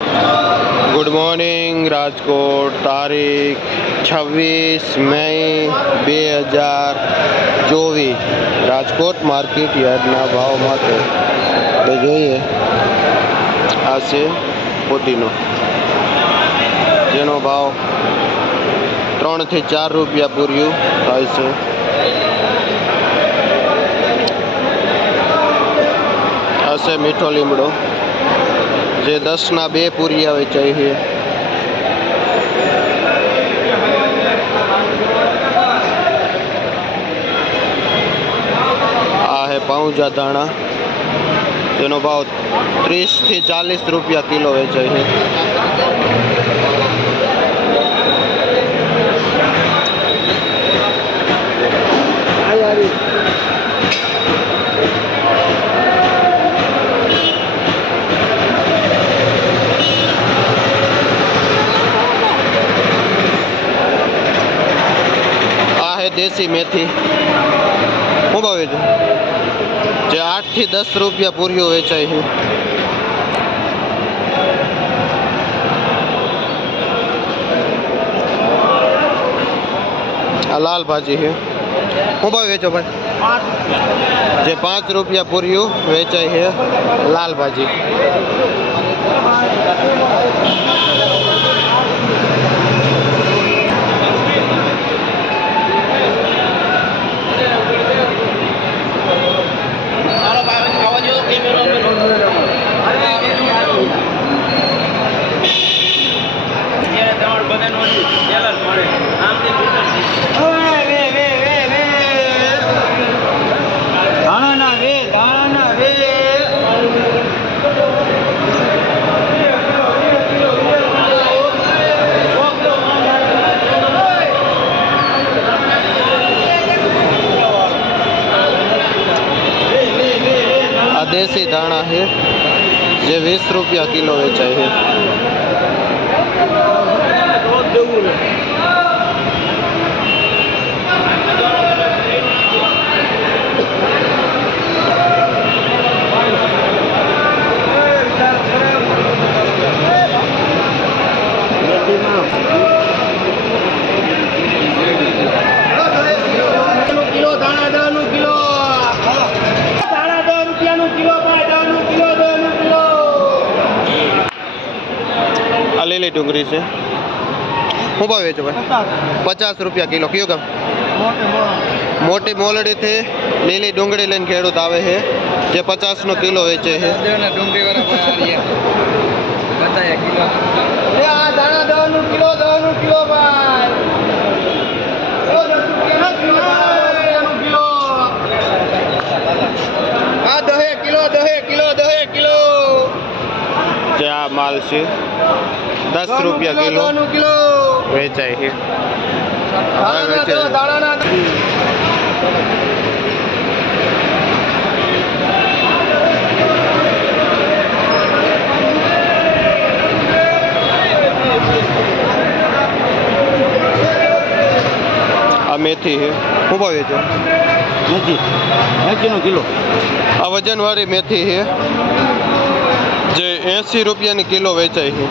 Good morning Rajkot. તારીખ 26 મઈ 2024. Rajkot market યાર્ડના ભાવ માટે તો જોઈએ. આ છે પોતીનો, જેનો ભાવ 3 થી 4 રૂપિયા પૂર્યું થાય છે. આ છે મીઠો લીમડો, જે 10ના 2 પૂરિયા વેચાય છે. આ હે પાઉંજા ધાણા, તેનો ભાવ 30 થી 40 રૂપિયા કિલો વેચાય છે. દેશી મેથી શું ભાવે છે? જે 8 થી 10 રૂપિયા પૂરીઓ વેચાય છે. આ લાલ ભાજી છે. શું ભાવે વેચો ભાઈ? જે 5 રૂપિયા પૂરીઓ વેચાય છે લાલ ભાજી. દેશી ધાણા છે, જે 20 રૂપિયા કિલો વેચાય છે. લીલી ડુંગળી છે. શું ભાવ વેચો ભાઈ? 50 રૂપિયા કિલો. કયું ગામ? મોટી મોલડીથી લીલી ડુંગળી લઈને ખેડૂત આવે છે, જે 50નો કિલો વેચે છે. જે આ માલ છે 10 રૂપિયા કિલો વેચાય છે. આ મેથી છે. શું ભાવ વેચો? મેથીનો કિલો. આ વજનવાળી મેથી છે, જે 80 રૂપિયાની કિલો વેચાય છે.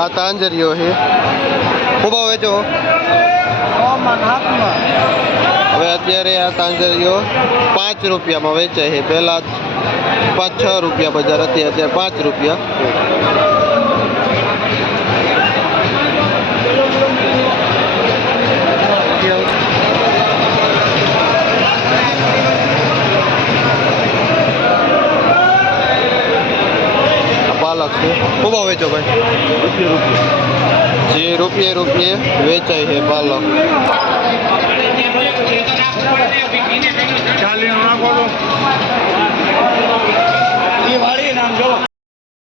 આ તાંજરીઓ છે. શું ભાવ વેચો? હવે અત્યારે આ તાંજરીઓ 5 રૂપિયામાં વેચાય છે. પહેલા 5-6 રૂપિયા બજાર હતી, અત્યારે 5 રૂપિયા. પાલક છે. શું ભાવ વેચો ભાઈ? જે રૂપિયે વેચાય છે પાલક. ચાલી નાખો તો.